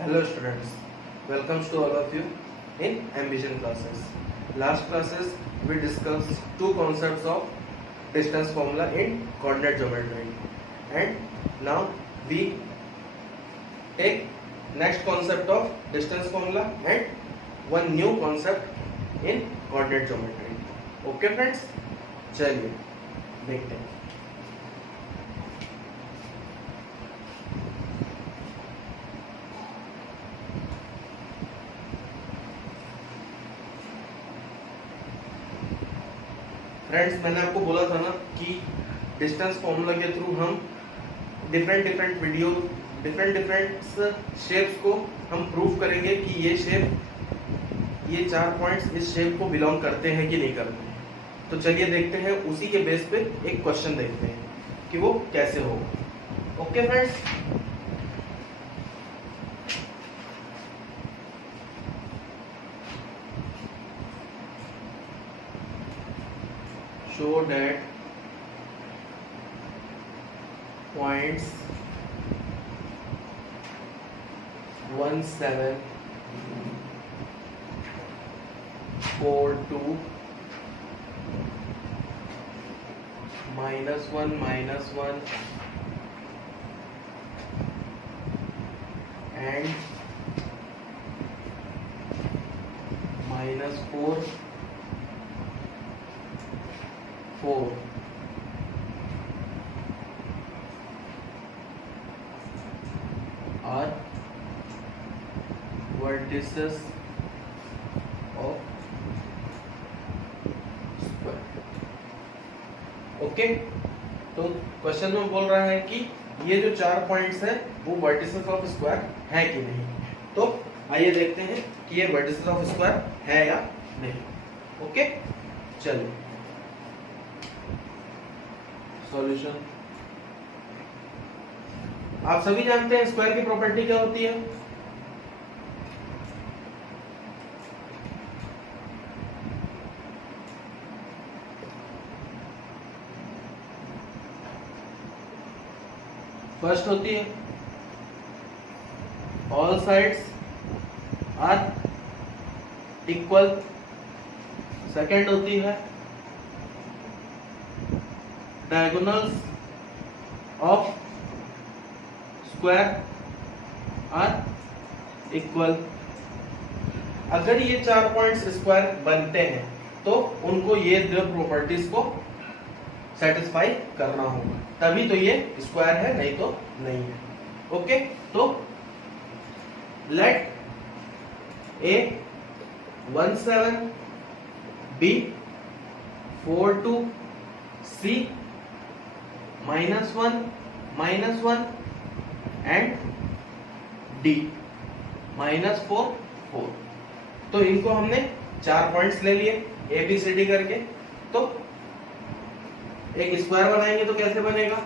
Hello students, welcome to all of you in Ambition classes. Last classes we discussed two concepts of distance formula in coordinate geometry, and now we take next concept of distance formula and one new concept in coordinate geometry. Okay friends, चलिए देखते हैं. Friends, मैंने आपको बोला था ना कि distance formula के थ्रू हम डिफरेंट वीडियो डिफरेंट शेप्स को हम प्रूव करेंगे कि ये शेप, ये चार पॉइंट्स इस शेप को बिलोंग करते हैं कि नहीं करते हैं. तो चलिए देखते हैं, उसी के बेस पे एक क्वेश्चन देखते हैं कि वो कैसे होगा. Okay friends, show that points 1 7 4 2 -1 -1 and -4 4 are vertices of square. Okay, तो क्वेश्चन में बोल रहा है कि ये जो चार पॉइंट्स हैं वो वर्टिसेस ऑफ स्क्वायर है कि नहीं. तो आइए देखते हैं कि ये वर्टिसेस ऑफ स्क्वायर है या नहीं. ओके, चलिए सॉल्यूशन. आप सभी जानते हैं स्क्वायर की प्रॉपर्टी क्या होती है. फर्स्ट होती है all sides are equal. Second होती है diagonals of square are equal. अगर ये चार पॉइंट्स स्क्वायर बनते हैं तो उनको ये दो प्रॉपर्टीज को सेटिस्फाई करना होगा, तभी तो ये स्क्वायर है, नहीं तो नहीं है. ओके, तो late A 1 7 B 4 2 C -1 -1 and D -4 4. तो इनको हमने चार पॉइंट्स ले लिए ए बी सी डी करके. तो एक स्क्वायर बनाएंगे तो कैसे बनेगा,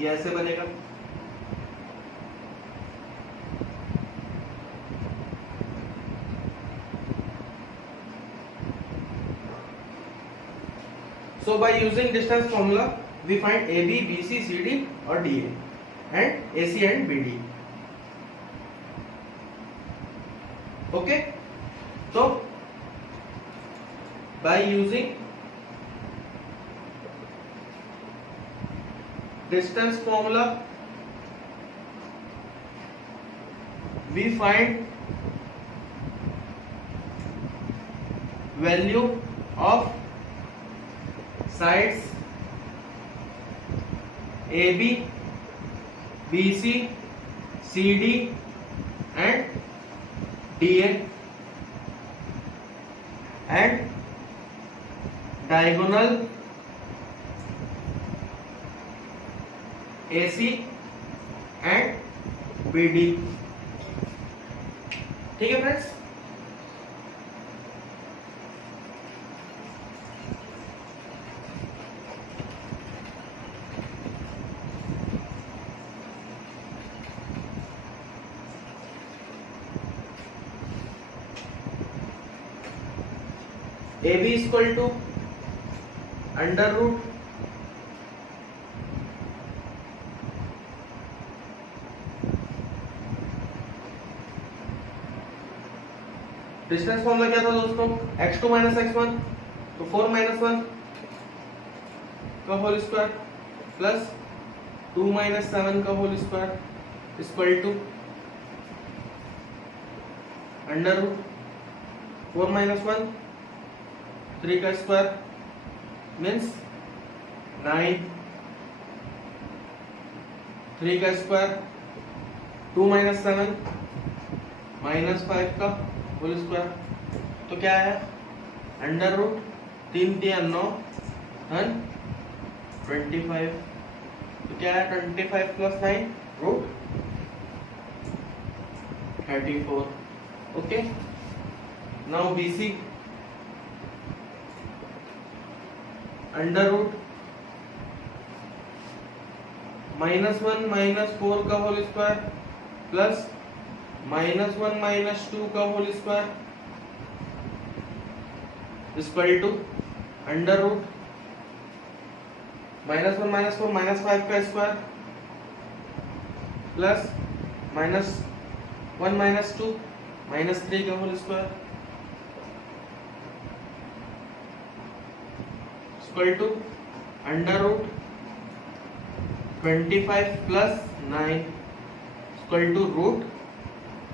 ये ऐसे बनेगा. So by using distance formula we find AB, BC, CD or DA and AC and BD. Okay, so by using distance formula we find value of sides AB, BC, CD and DA and diagonal AC and BD. ठीक है friends. AB equal to under root distance formula क्या था दोस्तों, x2 minus x1, तो 4 minus 1 का whole square plus 2 minus 7 का whole square equal to under root 4 minus 1 3 का square means 9, 3 का स्क्वायर 2 माइनस 7 माइनस 5 का होल स्क्वायर, तो क्या है अंडर रूट 3 3 9 25, तो क्या है 25 plus 9 root 34. Okay, now BC under root -1 -4 का होल स्क्वायर प्लस -1 -2 का whole square equal to under root -1 -4 -5 का स्क्वायर प्लस -1 -2 -3 का whole square equal to under root 25 plus 9 equal to root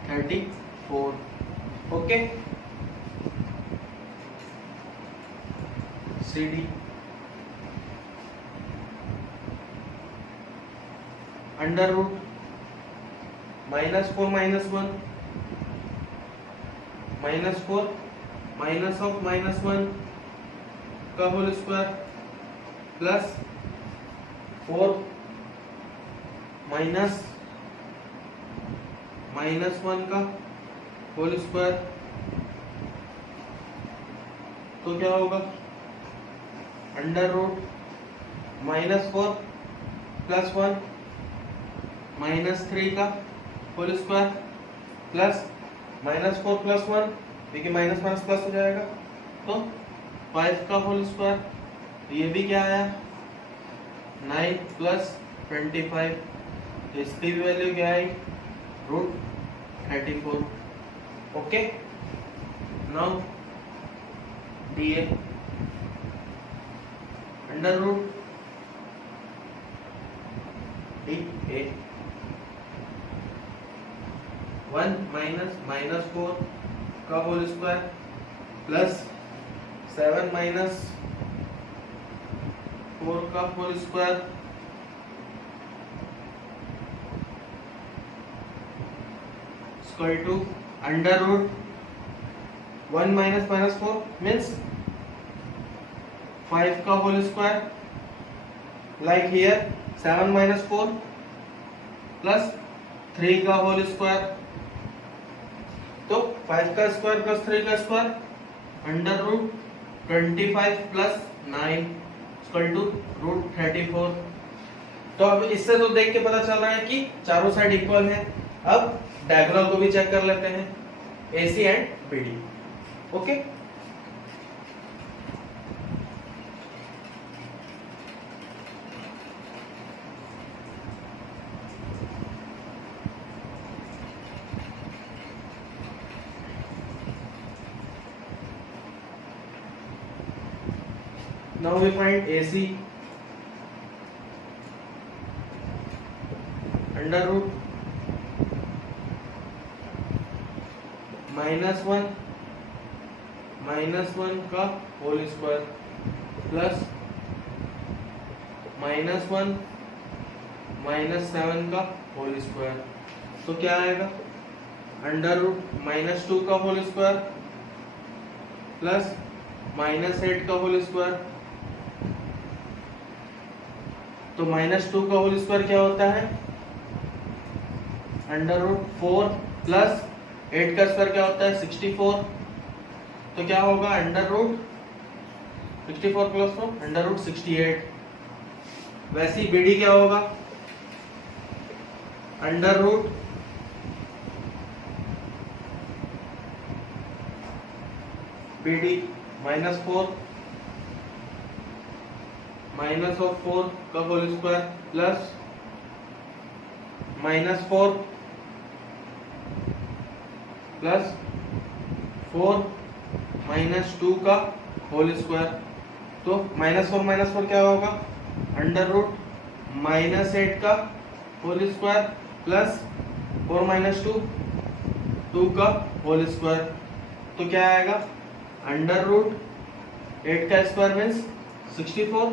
34. Okay, CD under root -4 -1 -4 minus of -1 का whole square plus 4 minus -1 का whole square, तो क्या होगा under root -4 plus 1 -3 का whole square plus -4 plus 1, देखिए minus minus plus हो जाएगा, तो 5 का होल स्क्वायर, ये भी क्या आया 9 प्लस 25, तो इसकी भी वैल्यू क्या आई root 34. Okay, now DA under root DA 1 minus -4 का होल स्क्वायर प्लस 7 माइनस 4 का whole square equal to under root 1 minus -4 means 5 का whole square, like here 7 minus 4 plus 3 का होल स्क्वायर, तो 5 का स्क्वायर प्लस 3 का square under root 25 plus 9 equal to root 34. तो अब इससे तो देख के पता चल रहा है कि चारों साइड इक्वल है. अब डायगोनल को भी चेक कर लेते हैं, AC and BD. Okay, now we find AC under root -1 का होल स्क्वायर प्लस -1 -7 का होल स्क्वायर, तो क्या आएगा अंडर रूट -2 का होल स्क्वायर प्लस -8 का होल स्क्वायर, तो -2 का होल स्क्वायर क्या होता है अंडर रूट 4 प्लस 8 का स्क्वायर क्या होता है 64, तो क्या होगा under root 64 plus 4 under root 68. वैसे ही BD क्या होगा under root BD -4 minus of 4 का whole square plus -4 plus 4 minus 2 का होल स्क्वायर, तो माइनस फोर क्या होगा, अंडर रूट -8 का होल स्क्वायर प्लस 4 माइनस 2 का होल स्क्वायर, तो क्या आएगा, अंडर रूट 8 का स्क्वायर मीन्स 64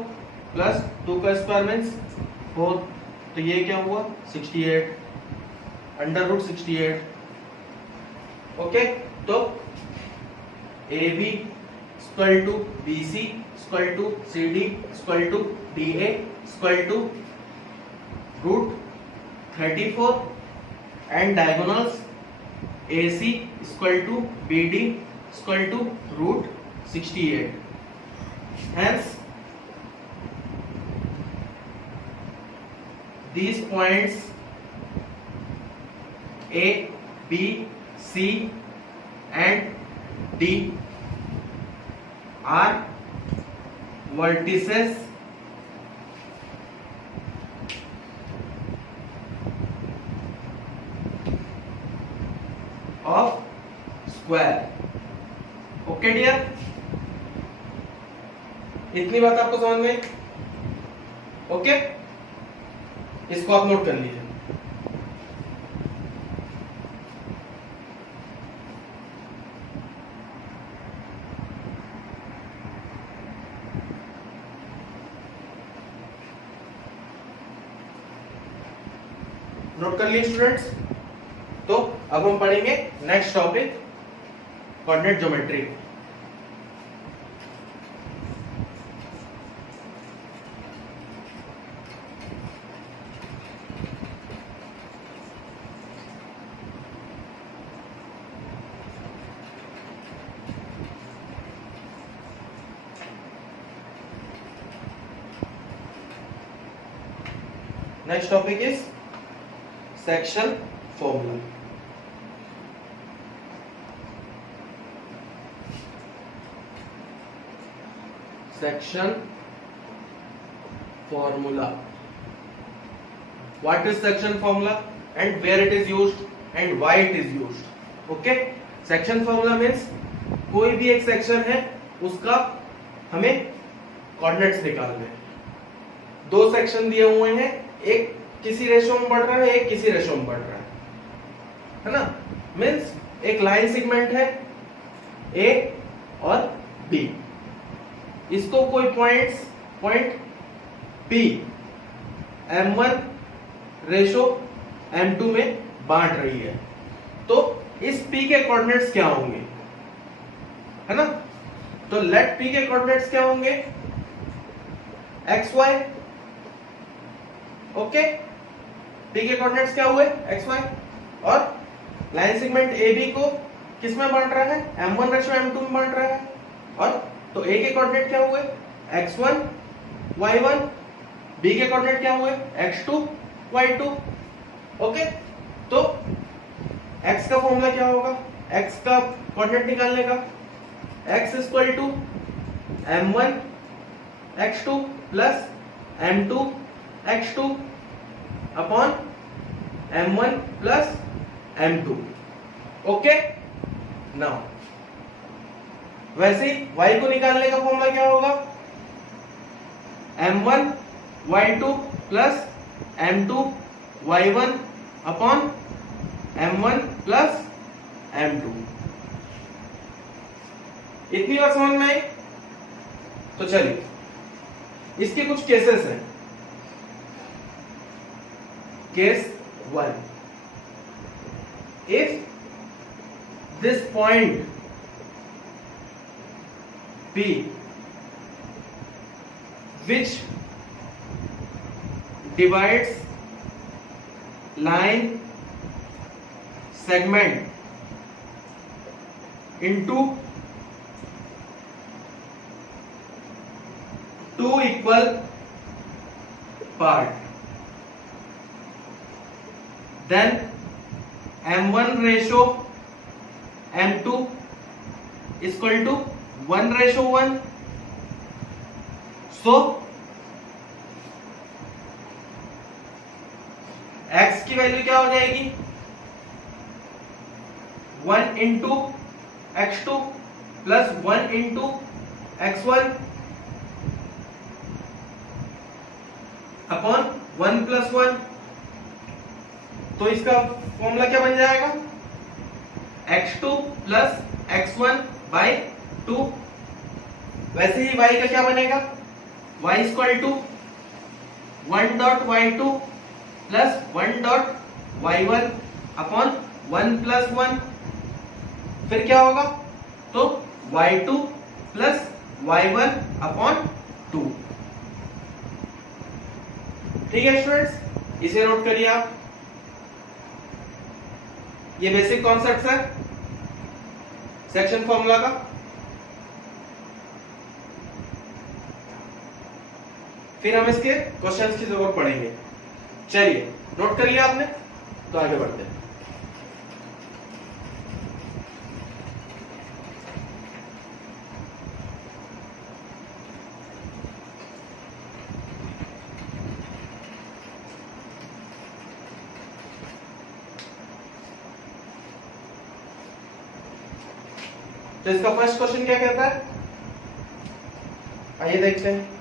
प्लस 2 का स्क्वायर मीन्स 4, तो ये क्या हुआ 68, अंडर रूट 68। ओके, तो A B equal to B C equal to C D equal to D A equal to root 34 and diagonals A C equal to B D equal to root 68। Hence, these points A, B, C and D are vertices of square. Okay dear, इतनी बात आपको समझ में? Okay, इसको आप note कर लीजिए। Note कर लिए स्टूडेंट्स? तो अब हम पढ़ेंगे next topic, coordinate geometry. Next topic is section formula. Section formula. What is section formula and where it is used and why it is used? Okay, section formula means कोई भी एक section है उसका हमें कोऑर्डिनेट्स निकालने हैं। दो section दिए हुए हैं, एक किसी रेशो में बढ़ रहा है, एक किसी रेशो में बढ़ रहा है ना। मीन्स एक लाइन सेगमेंट है ए और बी, इसको कोई point P m1 ratio m2 में बांट रही है, तो इस p के कोऑर्डिनेट्स क्या होंगे, है ना। तो लेट p के कोऑर्डिनेट्स क्या होंगे, xy। ओके, p के कोऑर्डिनेट्स क्या हुए, xy, और लाइन सेगमेंट AB को किस में बांट रहा है, m1 रेशो m2 में बांट रहा है, और तो A के कोऑर्डिनेट क्या हुए, x1 y1, B के कोऑर्डिनेट क्या हुए, x2 y2। ओके, तो x का फॉर्मूला क्या होगा, x का कोऑर्डिनेट निकालने का, x equal to m1 x2 plus m2 x2 upon m1 plus m2। Okay, now वैसे ही y को निकालने का फॉर्मूला क्या होगा, m1 y2 plus m2 y1 upon m1 plus m2। इतनी बात समझ में आई? तो चलिए इसके कुछ केसेस हैं। Case 1, if this point P which divides line segment into two equal part, then m1 ratio m2 is equal to 1:1। so x की वैल्यू क्या हो जाएगी, 1 into x2 plus 1 into x1 upon 1 plus 1। तो इसका formula क्या बन जाएगा, x2 plus x1 by 2। वैसे ही y का क्या बनेगा, y equal to 1 dot y2 plus 1 dot y1 upon 1 plus 1। फिर क्या होगा, तो y2 प्लस y1 अपॉन 2। ठीक है स्टूडेंट्स, इसे नोट करिए आप। ये बेसिक कॉन्सेप्ट है सेक्शन फॉर्मूला का। फिर हम इसके क्वेश्चंस की जरूरत पड़ेंगे। चलिए नोट कर लिया आपने, तो आगे बढ़ते हैं। तो इसका फर्स्ट क्वेश्चन क्या कहता है, आइए देखते हैं।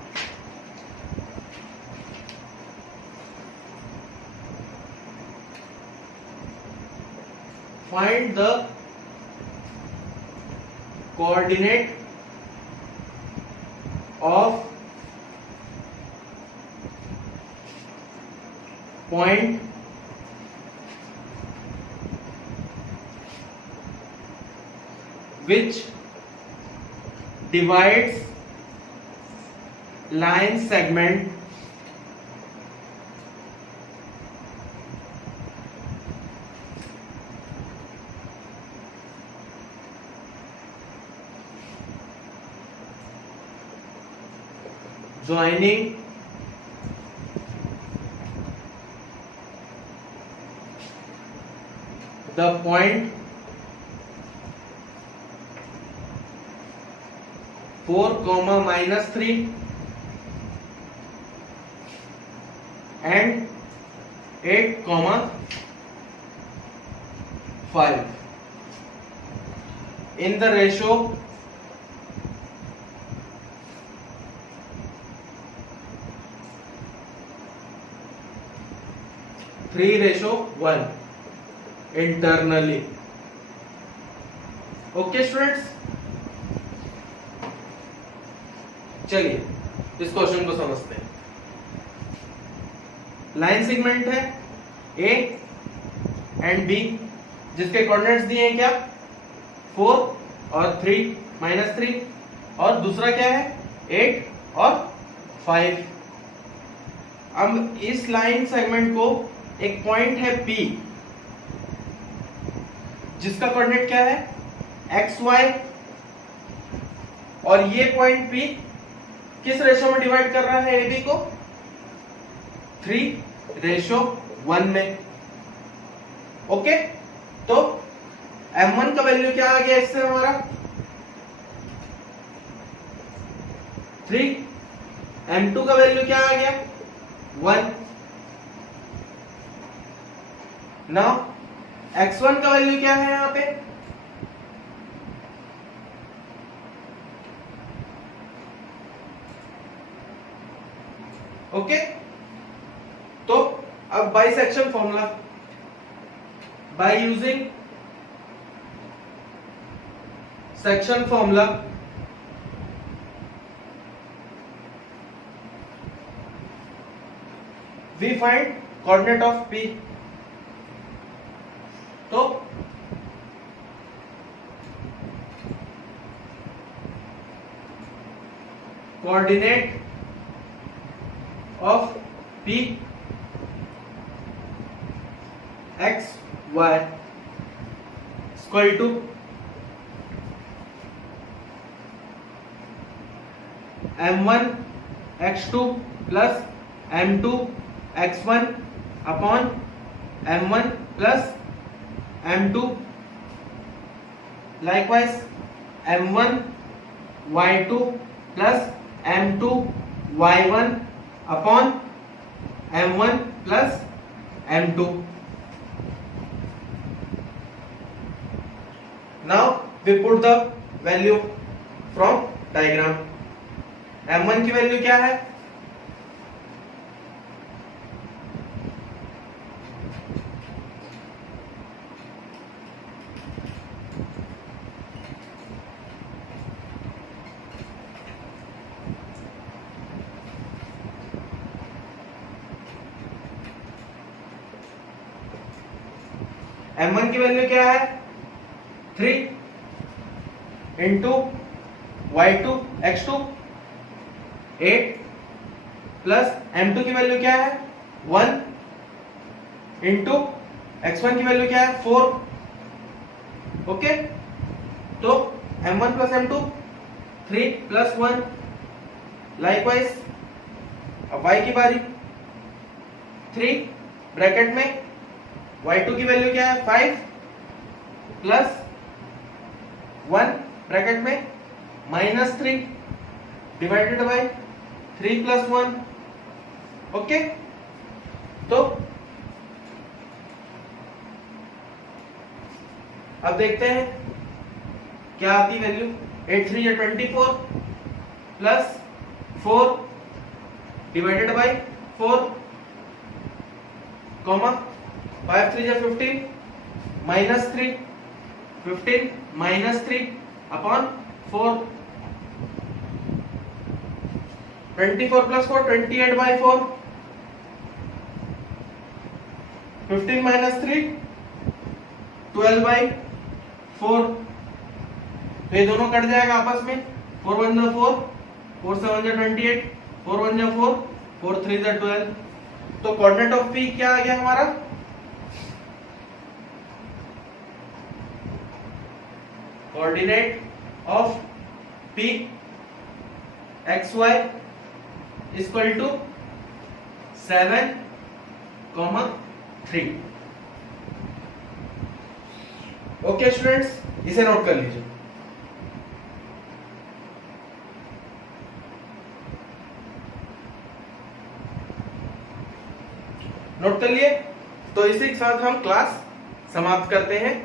Find the coordinate of point which divides line segment joining the point 4, -3 and 8, 5 in the ratio 3:1 internally। Okay students, चलिए इस क्वेश्चन को समझते हैं। लाइन सेगमेंट है ए एंड बी, जिसके कोऑर्डिनेट्स दिए हैं क्या, 4 और 3 -3, और दूसरा क्या है 8 और 5। अब इस लाइन सेगमेंट को एक पॉइंट है P, जिसका कोऑर्डिनेट क्या है x y, और ये पॉइंट P किस रेशो में डिवाइड कर रहा है AB को, 3:1 में। ओके, तो M1 का वैल्यू क्या आ गया इससे हमारा 3, M2 का वैल्यू क्या आ गया 1। नाउ x1 का वैल्यू क्या है यहां पे, ओके। तो अब bisection formula, by using section formula we find coordinate of P। तो coordinate of P x y equal to m1 x2 plus m2 x1 upon m1 plus m2, likewise m1 y2 plus m2 y1 upon m1 plus m2। Now we put the value from diagram. m1 की value क्या है? m1 की value क्या है? 3 into y2 x2 8 plus m2 की value क्या है? 1 into x1 की वैल्यू क्या है? 4। ओके, तो m1 plus m2 3 plus 1। Likewise अब y की बारी, 3 ब्रैकेट में y2 की वैल्यू क्या है? 5 प्लस 1 ब्रैकेट में -3 डिवाइडेड बाय 3 प्लस 1। ओके, तो अब देखते हैं क्या आती वैल्यू। 8 3 या 24 प्लस 4 डिवाइडेड बाय 4 कॉमा 5 3 या 15 -3 15 -3 upon 4। 24 plus 4 28 by 4 15 minus 3 12 by 4। तो ये दोनों कट जाएगा आपस में। 4 1 जा 4, 4 7 जा 28, 4 1 जा 4, 4 3 जा 12। तो कोऑर्डिनेट ऑफ पी क्या आ गया हमारा? Coordinate of P X Y equal to 7, 3। Okay students, इसे नोट कर लीजिए। नोट कर लिए? तो इसी के साथ हम क्लास समाप्त करते हैं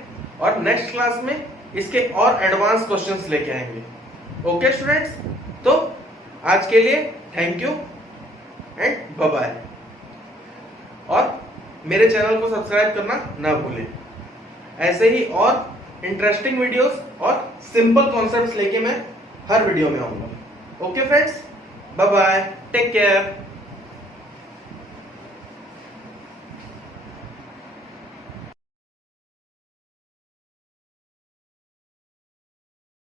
और नेक्स्ट क्लास में इसके और एडवांस क्वेश्चंस लेके आएंगे। ओके स्टूडेंट्स, तो आज के लिए thank you and bye bye. और मेरे चैनल को सब्सक्राइब करना ना भूलें। ऐसे ही और इंटरेस्टिंग वीडियोस और सिंपल कॉन्सेप्ट्स लेके मैं हर वीडियो में आऊंगा। Okay friends, bye bye, take care.